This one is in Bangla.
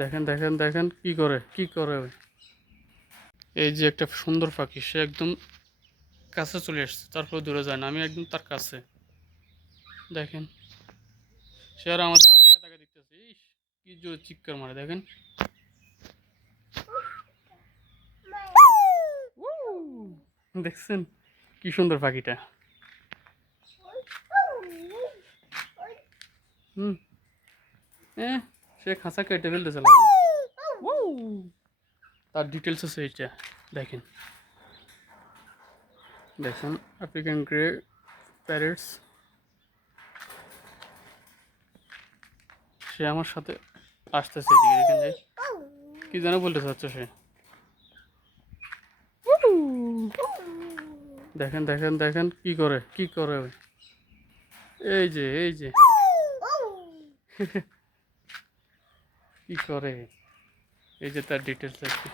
দেখেন দেখেন দেখেন কি করে ওই। এই যে একটা সুন্দর পাখি, সে একদম কাছে চলে আসছে, তারপর দূরে যায় না, আমি একদম তার কাছে। দেখেন, সে আর আমার দিকে তাকায় তাকায় দেখতেছে। ইস, কি জোরে চিৎকার মারে দেখেন। দেখছেন কি সুন্দর পাখিটা। হুম। সে খাঁচা কেটে ফেলতেছে লাগে। তার ডিটেলস আছে এইটা। দেখেন দেখেন, আফ্রিকান গ্রে প্যারেটস। সে আমার সাথে আসতেছে এদিকে, দেখেন যে কি যেন বলতে চাচ্ছে সে। দেখেন দেখেন দেখেন কি করে ওই। এই যে কি করে, এই যে তার ডিটেলস আছে।